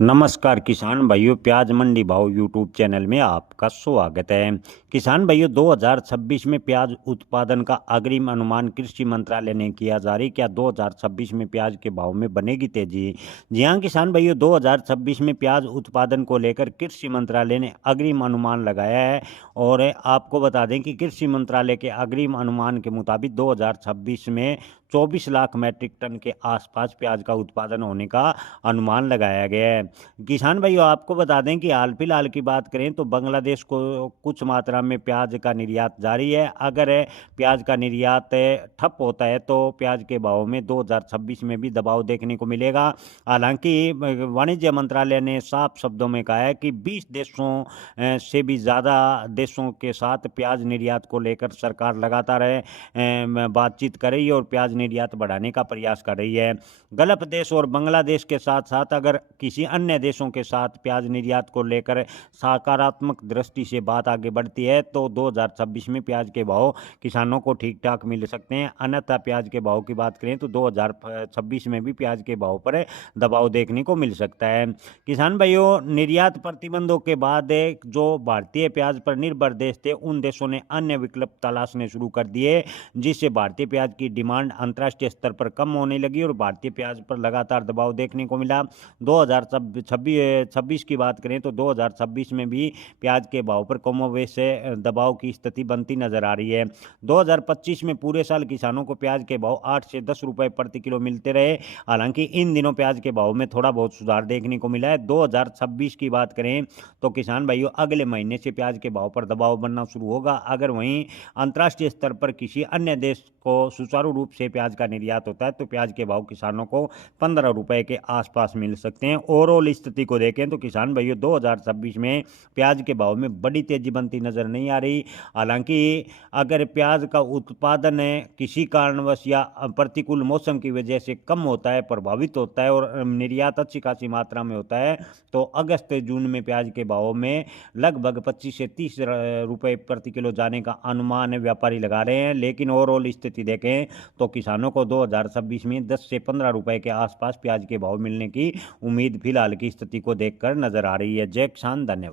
नमस्कार किसान भाइयों, प्याज मंडी भाव यूट्यूब चैनल में आपका स्वागत है। किसान भाइयों, 2026 में प्याज उत्पादन का अग्रिम अनुमान कृषि मंत्रालय ने किया जारी। क्या 2026 में प्याज के भाव में बनेगी तेजी? जी हां किसान भाइयों, 2026 में प्याज उत्पादन को लेकर कृषि मंत्रालय ने अग्रिम अनुमान लगाया है। और आपको बता दें कि कृषि मंत्रालय के अग्रिम अनुमान के मुताबिक 2026 में 24 लाख मैट्रिक टन के आसपास प्याज का उत्पादन होने का अनुमान लगाया गया है। किसान भाइयों, आपको बता दें कि हाल फिलहाल की बात करें तो बांग्लादेश को कुछ मात्रा में प्याज का निर्यात जारी है। अगर प्याज का निर्यात ठप होता है तो प्याज के भाव में 2026 में भी दबाव देखने को मिलेगा। हालांकि वाणिज्य मंत्रालय ने साफ शब्दों में कहा है कि 20 देशों से भी ज़्यादा देशों के साथ प्याज निर्यात को लेकर सरकार लगातार बातचीत कर रही है और प्याज निर्यात बढ़ाने का प्रयास कर रही है। गल्फ देश और बांग्लादेश के साथ साथ अगर किसी अन्य देशों के साथ प्याज निर्यात को लेकर सकारात्मक दृष्टि से बात आगे बढ़ती है तो 2026 में प्याज के भाव किसानों को ठीक ठाक मिल सकते हैं। अन्यथा प्याज के भाव की बात करें तो 2026 में भी प्याज के भाव पर दबाव देखने को मिल सकता है। किसान भाइयों, निर्यात प्रतिबंधों के बाद जो भारतीय प्याज पर निर्भर देश थे उन देशों ने अन्य विकल्प तलाशने शुरू कर दिए, जिससे भारतीय प्याज की डिमांड अंतर्राष्ट्रीय स्तर पर कम होने लगी और भारतीय प्याज पर लगातार दबाव देखने को मिला। 2026 की बात करें तो 2026 में भी प्याज के भाव पर कमोवेश दबाव की स्थिति बनती नजर आ रही है। 2025 में पूरे साल किसानों को प्याज के भाव 8 से 10 रुपए प्रति किलो मिलते रहे। हालांकि इन दिनों प्याज के भाव में थोड़ा बहुत सुधार देखने को मिला है। 2026 की बात करें तो किसान भाइयों, अगले महीने से प्याज के भाव पर दबाव बनना शुरू होगा। अगर वहीं अंतर्राष्ट्रीय स्तर पर किसी अन्य देश को सुचारू रूप से प्याज का निर्यात होता है तो प्याज के भाव किसानों को 15 रुपए के आसपास मिल सकते हैं। ओवरऑल स्थिति को देखें तो किसान भाइयों, 2026 में प्याज के भाव में बड़ी तेजी बनती नजर नहीं आ रही। हालांकि अगर प्याज का उत्पादन किसी कारणवश या प्रतिकूल मौसम की वजह से कम होता है, प्रभावित होता है और निर्यात अच्छी खासी मात्रा में होता है तो अगस्त जून में प्याज के भाव में लगभग 25 से 30 रुपए प्रति किलो जाने का अनुमान व्यापारी लगा रहे हैं। लेकिन ओवरऑल स्थिति देखें तो किसानों को 2026 में 10 से 15 रुपए के आसपास प्याज के भाव मिलने की उम्मीद फिलहाल की स्थिति को देखकर नजर आ रही है। जय किसान, धन्यवाद।